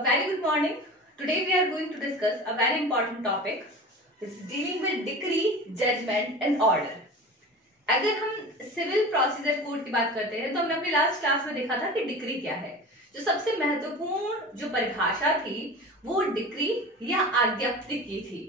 A very good morning. Today we are going to discuss a very important topic. It's dealing with decree, judgment and order. अगर हम civil procedure code की बात करते हैं तो हमने अपनी लास्ट क्लास में देखा था कि डिक्री क्या है। जो सबसे महत्वपूर्ण जो परिभाषा थी वो डिक्री या आज्ञप्ति की थी।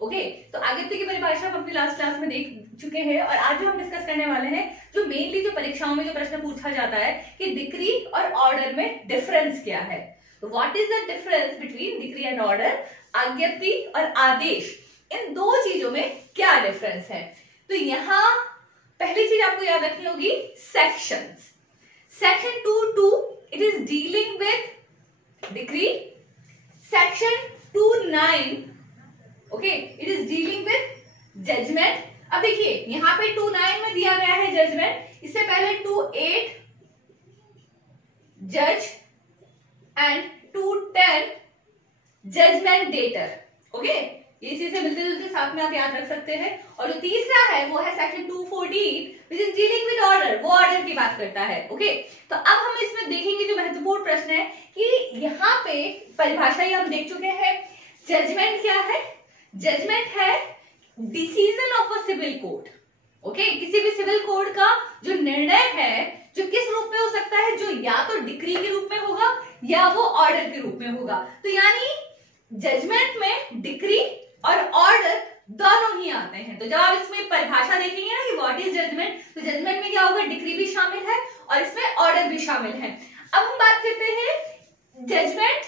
ओके, तो आज्ञप्ति की परिभाषा हम अपनी लास्ट क्लास में देख चुके हैं और आज जो हम डिस्कस करने वाले हैं जो मेनली जो परीक्षाओं में जो प्रश्न पूछा जाता है कि डिक्री और ऑर्डर में डिफरेंस क्या है। तो what is the difference between decree and order, आज्ञप्ति और आदेश, इन दो चीजों में क्या डिफरेंस है। तो यहाँ पहली चीज आपको याद रखनी होगी sections. Section 2(2) it is dealing with decree. Section 2(9) okay, it is dealing with judgment. अब देखिए यहाँ पे 2(9) में दिया गया है जजमेंट, इससे पहले 2(8) जज एंड 2(10) जजमेंट डेटर। ओके, ये चीजें मिलते जुलते साथ में आप याद रख सकते हैं। और जो तीसरा है वो है section 2(14) which is dealing with order, वो ऑर्डर की बात करता है। ओके, तो अब हम इसमें देखेंगे जो महत्वपूर्ण प्रश्न है कि यहाँ पे परिभाषा ही हम देख चुके हैं। जजमेंट क्या है? जजमेंट है decision of a civil court. Okay, किसी भी सिविल कोर्ट का जो निर्णय है जो किस रूप में हो सकता है, जो या तो डिक्री के रूप में होगा या वो ऑर्डर के रूप में होगा। तो यानी जजमेंट में डिक्री और ऑर्डर दोनों ही आते हैं। तो जब आप इसमें परिभाषा देखेंगे ना कि व्हाट इज जजमेंट, तो जजमेंट में क्या होगा, डिक्री भी शामिल है और इसमें ऑर्डर भी शामिल है। अब हम बात करते हैं जजमेंट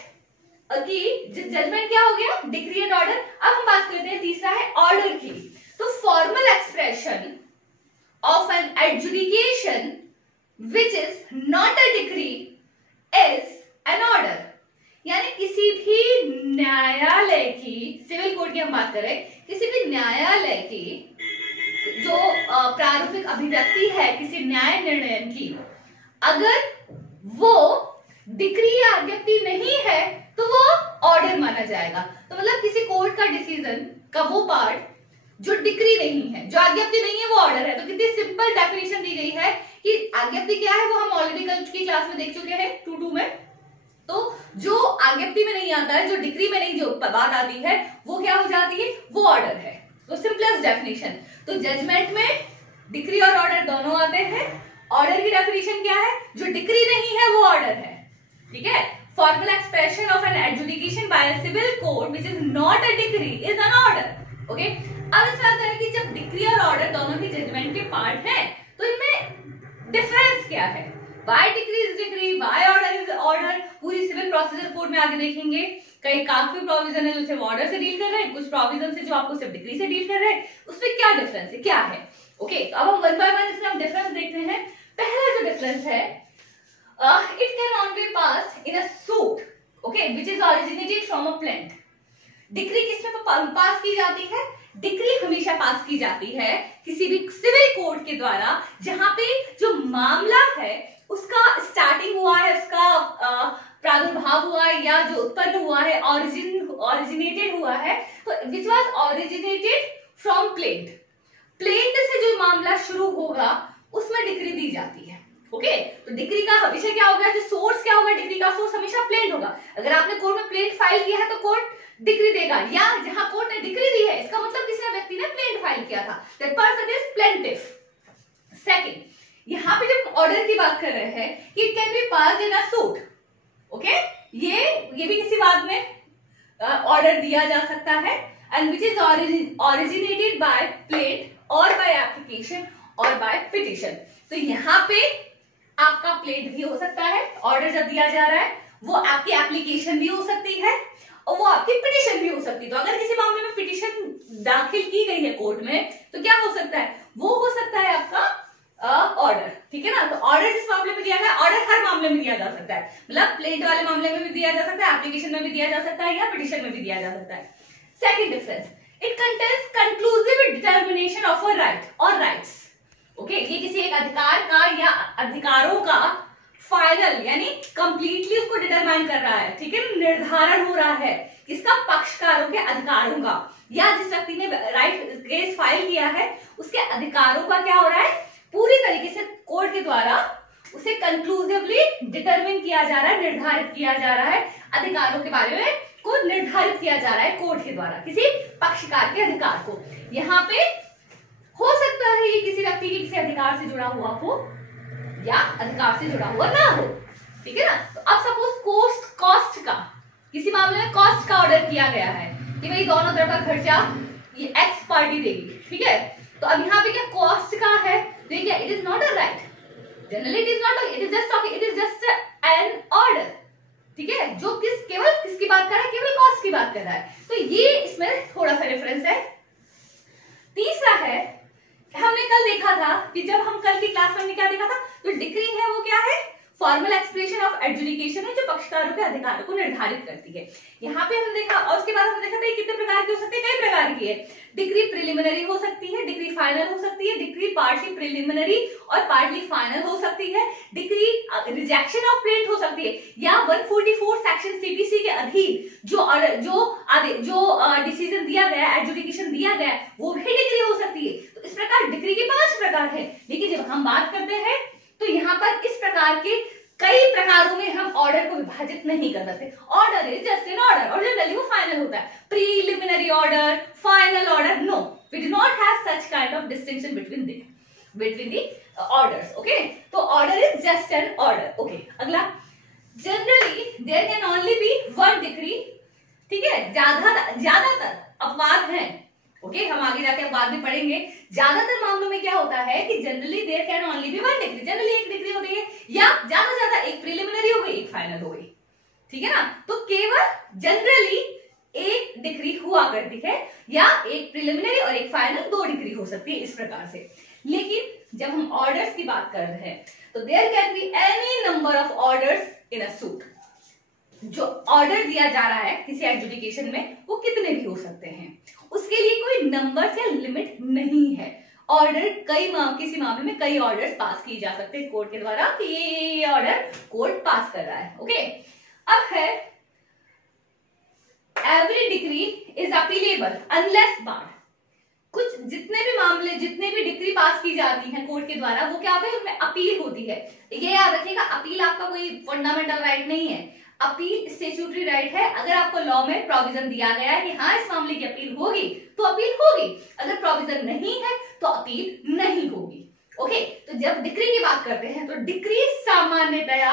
की। जजमेंट क्या हो गया, डिक्री एंड ऑर्डर। अब हम बात करते हैं तीसरा है ऑर्डर की। तो formal expression of an adjudication which is not a decree is an order. यानी किसी भी न्यायालय की, सिविल कोर्ट की हम बात करें, किसी भी न्यायालय की जो प्रारूपिक अभिव्यक्ति है किसी न्याय निर्णय की, अगर वो डिक्री या आज्ञप्ति नहीं है तो वो ऑर्डर माना जाएगा। तो मतलब किसी कोर्ट का डिसीजन का वो पार्ट जो डिक्री नहीं है, जो आज्ञप्ति नहीं है, वो ऑर्डर है। तो कितनी सिंपल डेफिनेशन दी गई है कि आज्ञप्ति क्या है वो हम ऑलरेडी कल की क्लास में देख चुके हैं 2(2) में। तो जो आज्ञप्ति में नहीं आता है, जो डिक्री में नहीं जो बात आती है, वो क्या हो जाती है, वो ऑर्डर है। तो सिंपलेस्ट डेफिनेशन। तो जजमेंट में डिक्री और ऑर्डर दोनों आते हैं। ऑर्डर की डेफिनेशन क्या है, जो डिक्री नहीं है वो ऑर्डर है। ठीक है, formal expression of an adjudication by a civil court which is not a decree is an order. Okay, अब इस बात करें कि जब डिक्री और ऑर्डर दोनों ही जजमेंट के पार्ट हैं तो इनमें डिफरेंस क्या है। Why decree is decree, why order is order, पूरी सिविल प्रोसीजर कोड में आगे देखेंगे। कई काफी प्रोविजन है जो सिर्फ ऑर्डर से डील कर रहे हैं, कुछ प्रोविजन से जो आपको सिर्फ डिक्री से डील कर रहे हैं, उसमें क्या डिफरेंस है, क्या है। ओके, तो अब हम वन बाय वन इसमें हम डिफरेंस देखते हैं। पहला जो डिफरेंस है, it can not be passed in a suit, okay, which is originated from a plaint. Decree किसमें पास की जाती है, डिक्री हमेशा पास की जाती है किसी भी सिविल कोर्ट के द्वारा जहां पे जो मामला है उसका स्टार्टिंग हुआ है, उसका प्रादुर्भाव हुआ है या जो उत्पन्न हुआ है, ओरिजिनेटेड हुआ है, तो which was originated from plaint. Plaint से जो मामला शुरू होगा उसमें डिक्री दी जाती है। ओके, तो डिक्री का हमेशा क्या होगा, जो सोर्स क्या होगा, डिक्री का सोर्स हमेशा प्लेंट होगा। अगर आपने कोर्ट में प्लेंट फाइल किया है तो कोर्ट डिक्री देगा, या जहां कोर्ट ने डिक्री दी है इसका मतलब किसी व्यक्ति ने प्लेंट फाइल किया था, that person is plaintiff. Second, यहाँ पे जब ऑर्डर की बात कर रहे हैं कि it can be passed in a suit. Okay, ये भी किसी बात में ऑर्डर दिया जा सकता है and which is originated by plaint और बाय एप्लीकेशन और बाय पिटिशन। तो यहाँ पे आपका प्लेंट भी हो सकता है, ऑर्डर जब दिया जा रहा है, वो आपकी एप्लीकेशन भी हो सकती है और वो आपकी पिटिशन भी हो सकती है। तो अगर किसी मामले में पिटिशन दाखिल की गई है कोर्ट में तो क्या हो सकता है, वो हो सकता है आपका ऑर्डर। ठीक है ना, तो ऑर्डर जिस मामले में दिया गया, ऑर्डर हर मामले में दिया जा सकता है, मतलब प्लेंट वाले मामले में भी दिया जा सकता है, एप्लीकेशन में भी दिया जा सकता है या पिटिशन में भी दिया जा सकता है। Second difference, it contains conclusive determination of a right और राइट्स। ओके, ये किसी एक अधिकार का या अधिकारों का फाइनल यानी कंप्लीटली उसको डिटरमाइन कर रहा है। ठीक है, निर्धारण हो रहा है किसका, पक्षकारों के अधिकारों का, या जिस व्यक्ति ने राइट केस फाइल किया है उसके अधिकारों का क्या हो रहा है, पूरी तरीके से कोर्ट के द्वारा उसे कंक्लूसिवली डिटरमिन किया जा रहा है, निर्धारित किया जा रहा है, अधिकारों के बारे में को निर्धारित किया जा रहा है कोर्ट के द्वारा, किसी पक्षकार के अधिकार को। यहाँ पे हो सकता है ये किसी व्यक्ति के किसी अधिकार से जुड़ा हुआ हो या अधिकार से जुड़ा हुआ ना हो, ठीक है ना। तो अब सपोज कॉस्ट का, किसी मामले में कॉस्ट का ऑर्डर किया गया है कि भाई दोनों तरफ का खर्चा ये एक्स पार्टी देगी, ठीक है। तो अब यहाँ पे क्या कॉस्ट का है, तो ये क्या, it is not a right, generally it is not, it is just an order, ठीक है, जो केवल किसकी बात कर रहा है, केवल कॉस्ट की बात कर रहा है। तो ये इसमें थोड़ा सा डिफरेंस है। तीसरा है, हमने कल देखा था कि जब हम कल की क्लास में हमने क्या देखा था, तो डिक्री है वो क्या है, फॉर्मल एक्सप्रेशन ऑफ एडजुडिकेशन है, जो पक्षकारों के अधिकारों को निर्धारित करती है। यहाँ पे हमने देखा, और उसके बाद हमने देखा था कितने प्रकार की हो सकती है, कई प्रकार की है। डिक्री प्रिलिमिनरी हो सकती है, डिक्री फाइनल हो सकती है, डिक्री पार्टली प्रिलिमिनरी और पार्टली फाइनल हो सकती है, डिक्री रिजेक्शन ऑफ प्रिंट हो सकती है, या 144 सेक्शन सीपीसी के अधीन जो डिसीजन दिया गया, एडजुडिकेशन दिया गया, वो भी डिक्री हो सकती है। तो इस प्रकार डिक्री के 5 प्रकार है। लेकिन जब हम बात करते हैं तो यहाँ पर इस प्रकार के कई प्रकारों में हम ऑर्डर को विभाजित नहीं कर सकते। Order is just an order, और जनरली वो फाइनल होता है। Preliminary order, final order, no, we do not have such kind of distinction between the orders, okay. तो order is just an order, okay. अगला, generally there can only be one decree, ठीक है। ज्यादातर अपवाद हैं, okay, हम आगे जाके बाद में पढ़ेंगे। ज्यादातर मामलों में क्या होता है कि generally there can only be one decree, generally एक डिक्री होती है, या ज्यादा से ज्यादा एक प्रीलिमिनरी हो गई, एक फाइनल हो गई, ठीक है ना। तो केवल जनरली एक डिक्री हुआ करती है, या एक प्रीलिमिनरी और एक फाइनल, 2 डिक्री हो सकती है, इस प्रकार से। लेकिन जब हम ऑर्डर्स की बात कर रहे हैं तो there can be any number of orders in a suit. जो ऑर्डर दिया जा रहा है किसी एडजुडिकेशन में, वो कितने भी हो सकते हैं, उसके लिए कोई नंबर या लिमिट नहीं है। ऑर्डर किसी मामले में कई ऑर्डर्स पास किए जा सकते हैं कोर्ट के द्वारा, कि ये ऑर्डर कोर्ट पास कर रहा है, ओके। अब है, every decree is appealable unless barred. कुछ जितने भी मामले, जितने भी डिक्री पास की जाती है कोर्ट के द्वारा, वो क्या होता है, उनमें अपील होती है। ये याद रखिएगा, अपील आपका कोई फंडामेंटल राइट नहीं है, अपील स्टैट्यूटरी राइट है। अगर आपको लॉ में प्रोविजन दिया गया है कि हाँ इस मामले की अपील होगी, तो अपील होगी। अगर प्रोविजन नहीं है तो अपील नहीं होगी, ओके। तो जब डिक्री की बात करते हैं तो डिक्री सामान्यतया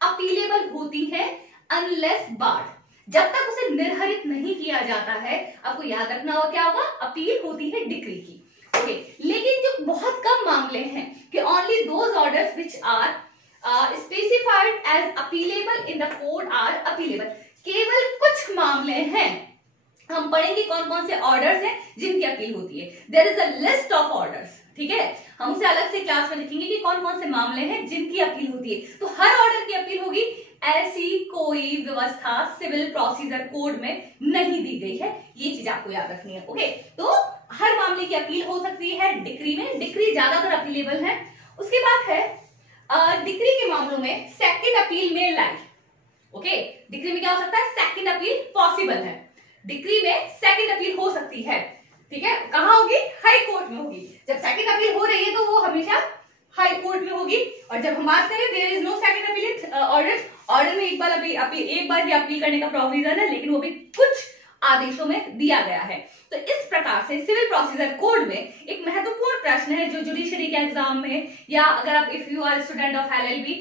अपीलेबल होती है अनलेस बार्ड, जब तक उसे निर्धारित नहीं किया जाता है। आपको याद रखना होगा क्या होगा, अपील होती है डिक्री की, ओके। लेकिन जो बहुत कम मामले हैं कि only those orders which are specified as appealable in the code are appealable। केवल कुछ मामले हैं, हम पढ़ेंगे कौन कौन से ऑर्डर्स हैं जिनकी अपील होती है। There is a list of orders, ठीक है, हम उसे अलग से क्लास में लिखेंगे कि कौन कौन से मामले हैं जिनकी अपील होती है। तो हर ऑर्डर की अपील होगी, ऐसी कोई व्यवस्था सिविल प्रोसीजर कोड में नहीं दी गई है, ये चीज आपको याद रखनी है, ओके। तो हर मामले की अपील हो सकती है डिक्री में, डिक्री ज्यादातर अपीलेबल है। उसके बाद है डिक्री के मामलों में सेकंड अपील में लाई, ओके। डिक्री में क्या हो सकता है, सेकंड अपील पॉसिबल है, डिक्री में सेकंड अपील हो सकती है, ठीक है। कहां होगी, हाई कोर्ट में होगी। जब सेकंड अपील हो रही है तो वो हमेशा हाई कोर्ट में होगी। और जब हम बात करें there is no second appeal order में एक बार ही अपील करने का प्रोविजन है, लेकिन वो भी कुछ आदेशों में दिया गया है। तो इस प्रकार से सिविल प्रोसीजर कोड में एक महत्वपूर्ण प्रश्न है जो जुडिशरी के एग्जाम में, या अगर आप if you are student of LLB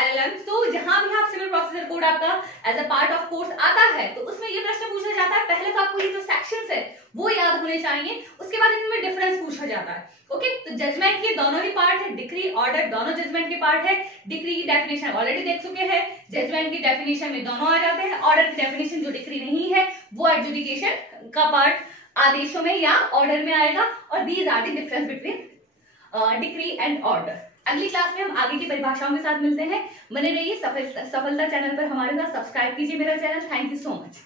LLM, तो जहां भी आप सिविल प्रोसीजर कोड आपका as a part of course आता है, तो उसमें ये प्रश्न पूछा जाता है। पहले तो आपको ये जो सेक्शंस है वो याद होने चाहिए, उसके बाद इनमें डिफरेंस पूछा जाता है, ओके। तो जजमेंट के दोनों ही पार्ट है, डिक्री ऑर्डर दोनों जजमेंट के पार्ट है। डिक्री की डेफिनेशन ऑलरेडी देख चुके हैं, जजमेंट की डेफिनेशन में दोनों आ जाते हैं। ऑर्डर की डेफिनेशन जो डिक्री नहीं है वो एडजुडिकेशन का पार्ट आदेशों में या ऑर्डर में आएगा, और these are the difference between decree and order. अगली क्लास में हम आगे की परिभाषाओं के साथ मिलते हैं। बने रहिए, सफलता चैनल पर हमारे साथ सब्सक्राइब कीजिए मेरा channel. Thank you so much.